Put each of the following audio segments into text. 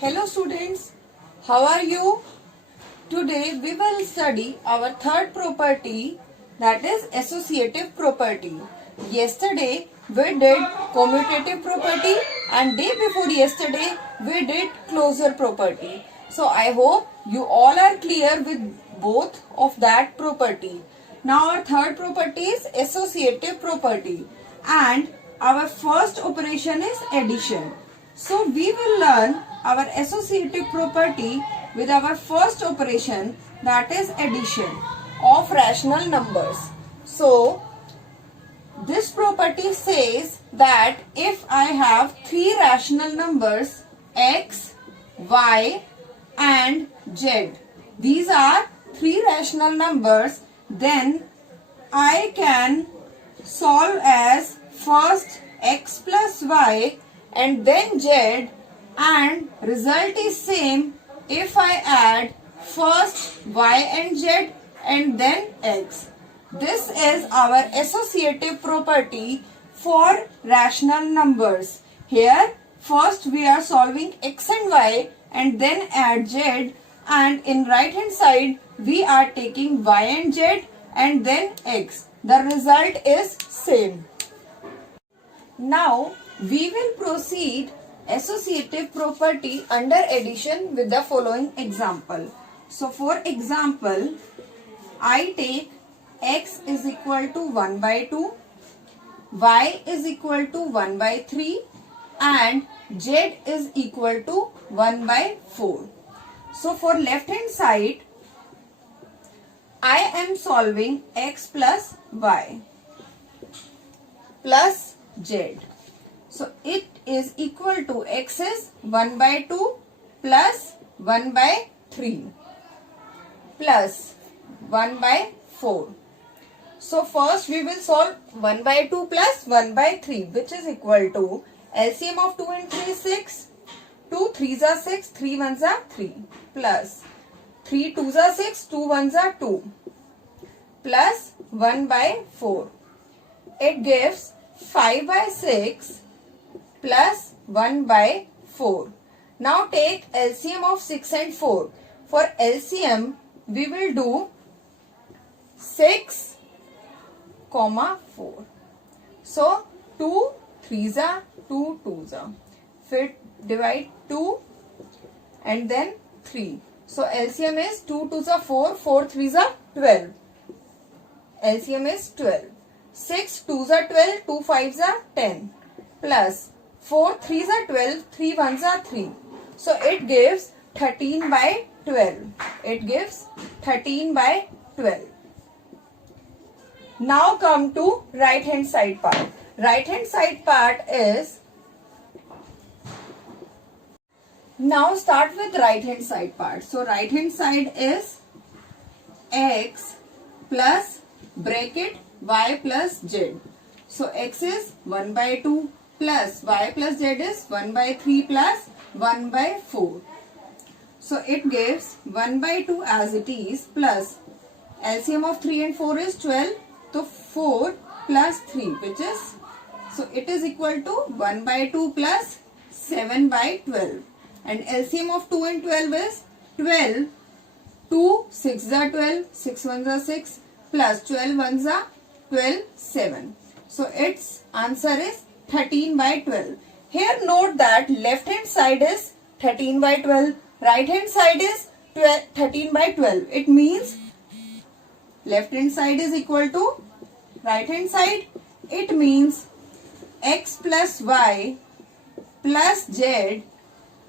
Hello students, how are you? Today we will study our third property, that is associative property. Yesterday we did commutative property and day before yesterday we did closure property. So I hope you all are clear with both of that property. Now our third property is associative property and our first operation is addition. So we will learn our associative property with our first operation, that is addition of rational numbers. So this property says that if I have three rational numbers x, y and z, these are three rational numbers, then I can solve as first x plus y and then z, and result is same if I add first y and z and then x. This is our associative property for rational numbers. Here first we are solving x and y and then add z, and in right hand side we are taking y and z and then x. The result is same. Now we will proceed associative property under addition with the following example. So for example, I take x is equal to 1 by 2, y is equal to 1 by 3 and z is equal to 1 by 4. So for left hand side, I am solving x plus y plus z. So it is equal to x is 1 by 2 plus 1 by 3 plus 1 by 4. So first we will solve 1 by 2 plus 1 by 3, which is equal to LCM of 2 and 3 is 6. 2 3s are 6, 3 1s are 3 plus 3 2s are 6, 2 1s are 2 plus 1 by 4. It gives 5 by 6 plus 1 by 4. Now take LCM of 6 and 4. For LCM we will do 6, 4. So 2 3s are 2 2s are. Fit divide 2 and then 3. So LCM is 2 2s are 4, 4 3s are 12. LCM is 12. 6 2s are 12, 2 5s are 10 plus 4 3s are 12, 3 1s are 3. So it gives 13 by 12. It gives 13 by 12. Now come to right hand side part. Right hand side part is, now start with right hand side part. So right hand side is x plus bracket y plus z. So x is 1 by 2 plus y plus z is 1 by 3 plus 1 by 4. So it gives 1 by 2 as it is plus LCM of 3 and 4 is 12. So 4 plus 3, which is, so it is equal to 1 by 2 plus 7 by 12. And LCM of 2 and 12 is 12. 2 6 are 12, 6 1s are 6 plus 12 1s are 12, 7. So its answer is 13 by 12. Here note that left hand side is 13 by 12, right hand side is 13 by 12. It means left hand side is equal to right hand side. It means x plus y plus z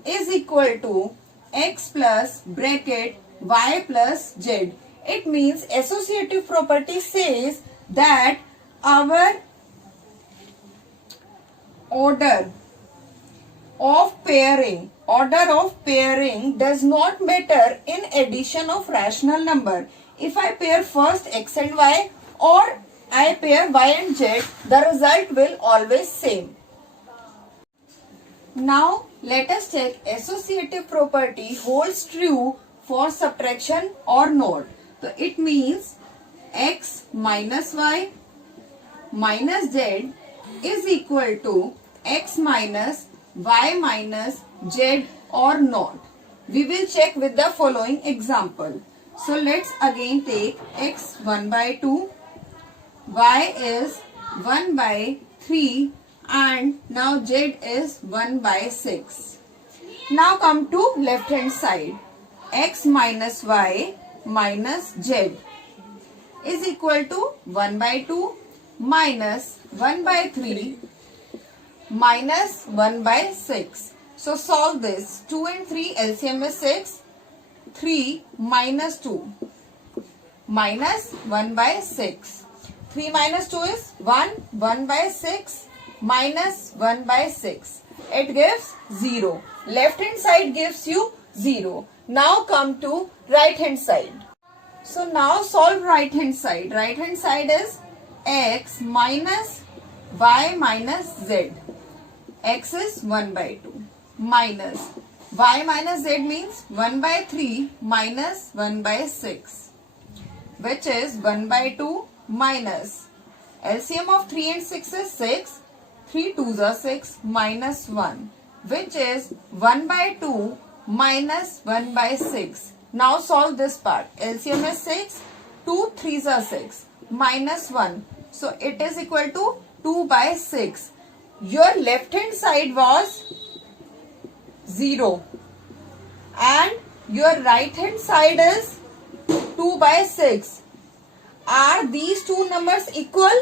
is equal to x plus bracket y plus z. It means associative property says that our order of pairing does not matter in addition of rational number. If I pair first x and y or I pair y and z, the result will always same. Now let us check associative property holds true for subtraction or not. So it means x minus y minus z is equal to x minus y minus z or not? We will check with the following example. So let's again take x 1 by 2, y is 1 by 3 and now z is 1 by 6. Now come to left hand side. X minus y minus z is equal to 1 by 2 minus 1 by 3 minus 1 by 6. So solve this. 2 and 3 LCM is 6. 3 minus 2 minus 1 by 6. 3 minus 2 is 1. 1 by 6 minus 1 by 6. It gives 0. Left hand side gives you 0. Now come to right hand side. So now solve right hand side. Right hand side is x minus y minus z. X is 1 by 2 minus y minus z means 1 by 3 minus 1 by 6, which is 1 by 2 minus LCM of 3 and 6 is 6. 3 2s are 6 minus 1, which is 1 by 2 minus 1 by 6. Now solve this part. LCM is 6. 2 3s are 6 minus 1. So it is equal to 2 by 6. Your left hand side was 0 and your right hand side is 2 by 6. Are these two numbers equal?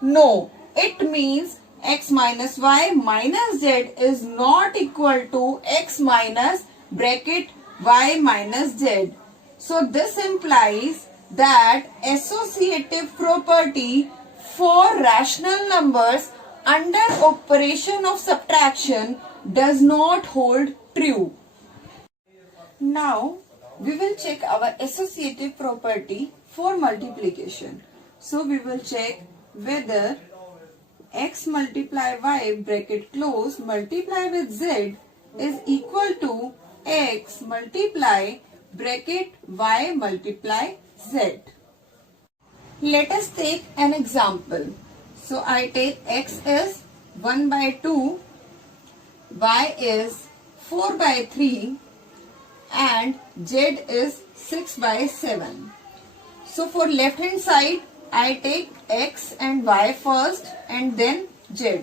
No. It means x minus y minus z is not equal to x minus bracket y minus z. So this implies that associative property for rational numbers under operation of subtraction does not hold true. Now we will check our associative property for multiplication. So we will check whether x multiply y bracket close multiply with z is equal to x multiply bracket y multiply z. Let us take an example. So I take x is 1 by 2, y is 4 by 3 and z is 6 by 7. So for left hand side I take x and y first and then z.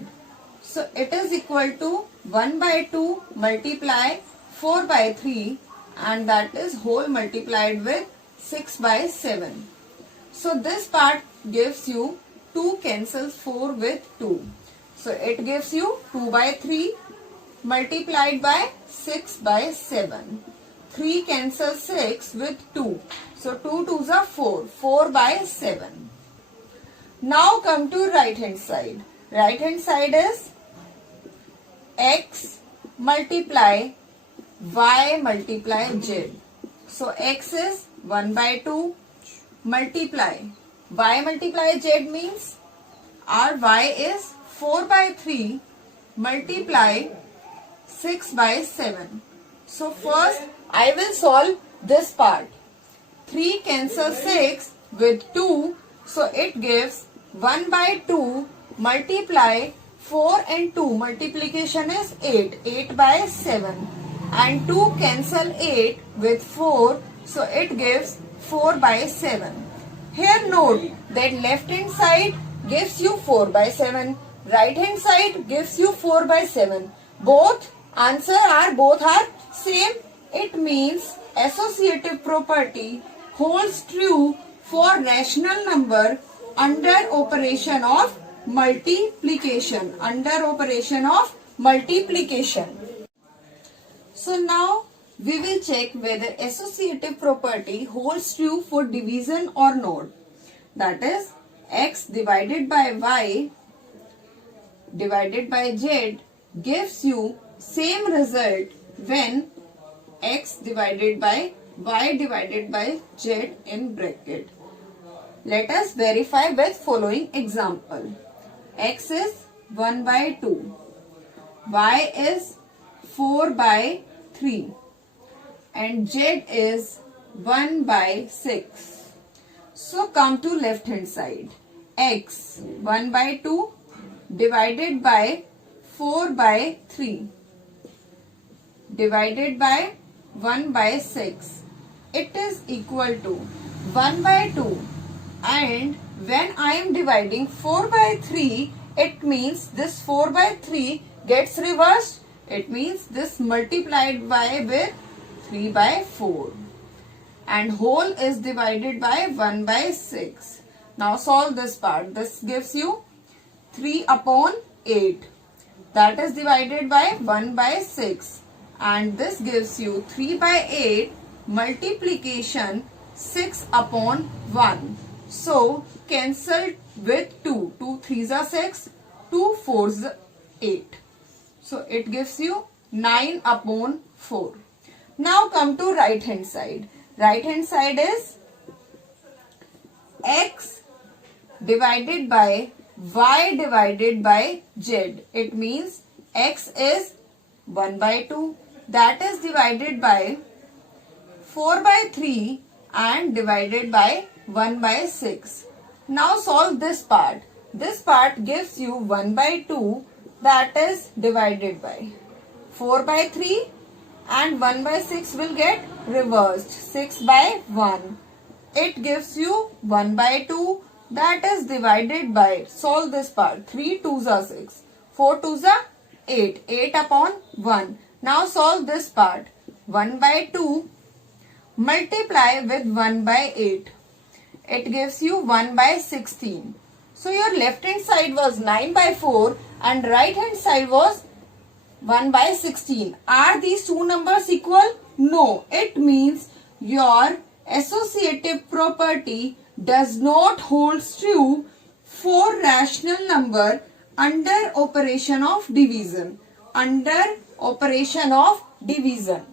So it is equal to 1 by 2 multiply 4 by 3 and that is whole multiplied with 6 by 7. So this part gives you 2 cancels 4 with 2. So it gives you 2 by 3 multiplied by 6 by 7. 3 cancels 6 with 2. So 2 2s are 4. 4 by 7. Now come to right hand side. Right hand side is x multiply y multiply z. So x is 1 by 2 multiply y multiply z means our y is 4 by 3 multiply 6 by 7. So first I will solve this part. 3 cancels 6 with 2. So it gives 1 by 2 multiply 4 and 2 multiplication is 8. 8 by 7 and 2 cancel 8 with 4. So it gives 4 by 7. Here note that left hand side gives you 4 by 7. Right hand side gives you 4 by 7. Both both are same. It means associative property holds true for rational number under operation of multiplication. So now we will check whether associative property holds true for division or not. That is x divided by y divided by z gives you same result when x divided by y divided by z in bracket. Let us verify with following example. X is 1 by 2. Y is 4 by 3. And z is 1 by 6. So come to left hand side. X 1 by 2 divided by 4 by 3. divided by 1 by 6. It is equal to 1 by 2. And when I am dividing 4 by 3, it means this 4 by 3 gets reversed. It means this multiplied by with 3 by 4. And whole is divided by 1 by 6. Now solve this part. This gives you 3 upon 8. That is divided by 1 by 6. And this gives you 3 by 8 multiplication 6 upon 1. So cancel with 2. 2 3s are 6. 2 4s are 8. So it gives you 9 upon 4. Now come to right hand side. Right hand side is x divided by y divided by z. It means x is 1 by 2. That is divided by 4 by 3 and divided by 1 by 6. Now solve this part. This part gives you 1 by 2, that is divided by 4 by 3 and 1 by 6 will get reversed. 6 by 1. It gives you 1 by 2, that is divided by, solve this part, 3 2s are 6, 4 2s are 8, 8 upon 1. Now solve this part. 1 by 2 multiply with 1 by 8. It gives you 1 by 16. So your left hand side was 9 by 4 and right hand side was 1 by 16. Are these two numbers equal? No. It means your associative property does not hold true for rational number under operation of division. Under operation of division.